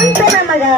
அருள் பெற மகா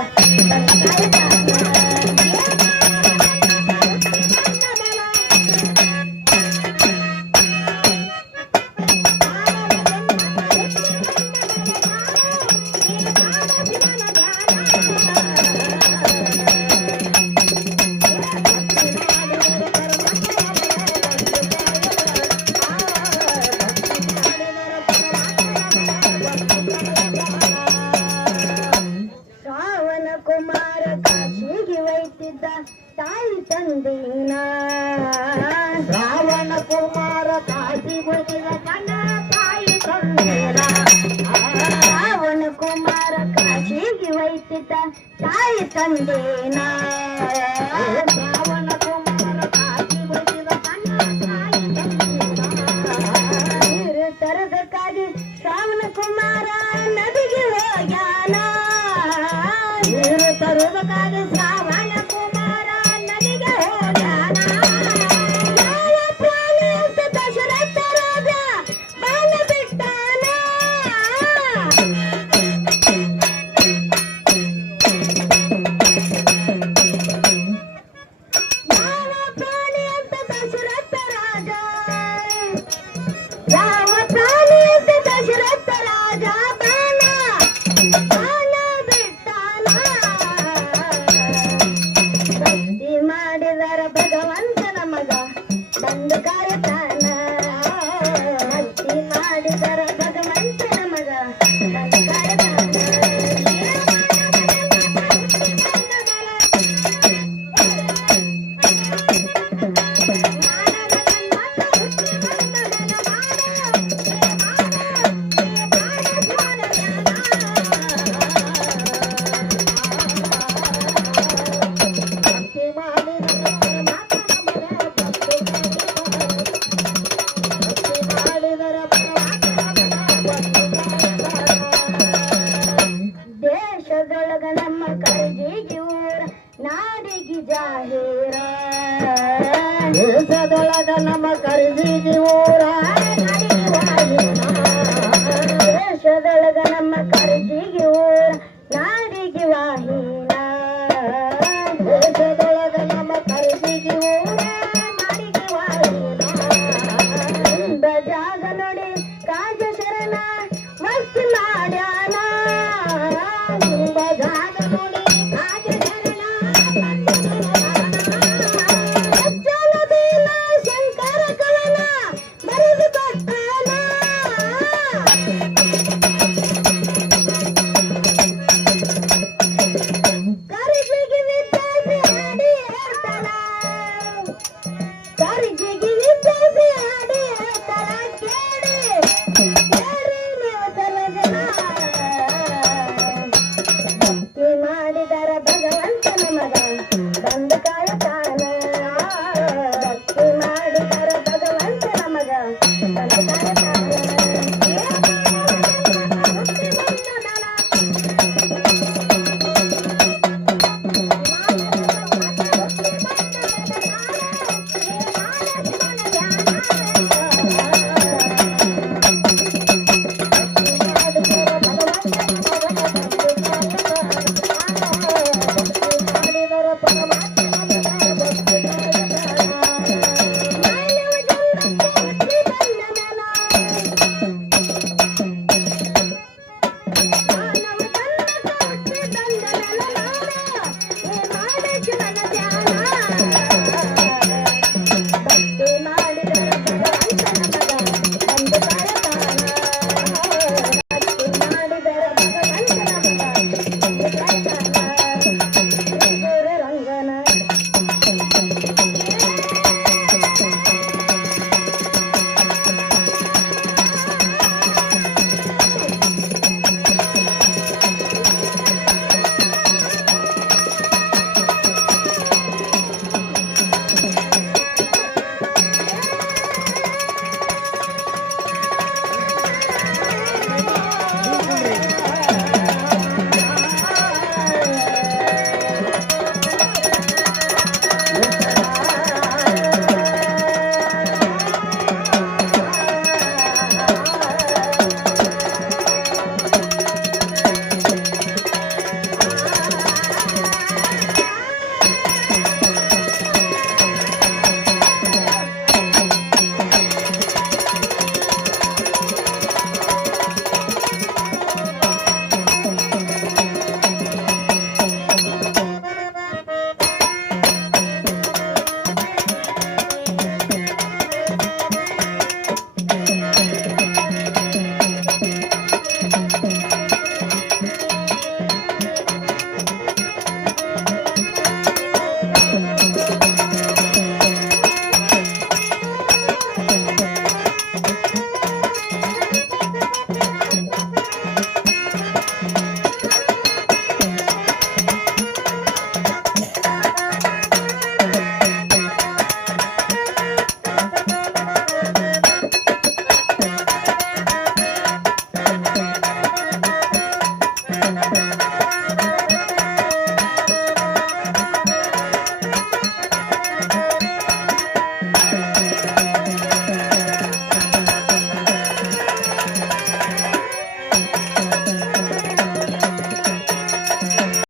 ராவண குமார காசி குடித கண்ணா தாய் சொன்னேரா ராவண குமார காசிக்கு வைத்துட்ட தாய் தந்தேனா ராவண குமார காசி குடித the guy. ದೇಶದೊಳಗ ನಮ್ಮ ಕರಿಜಿಗೆ ಊರ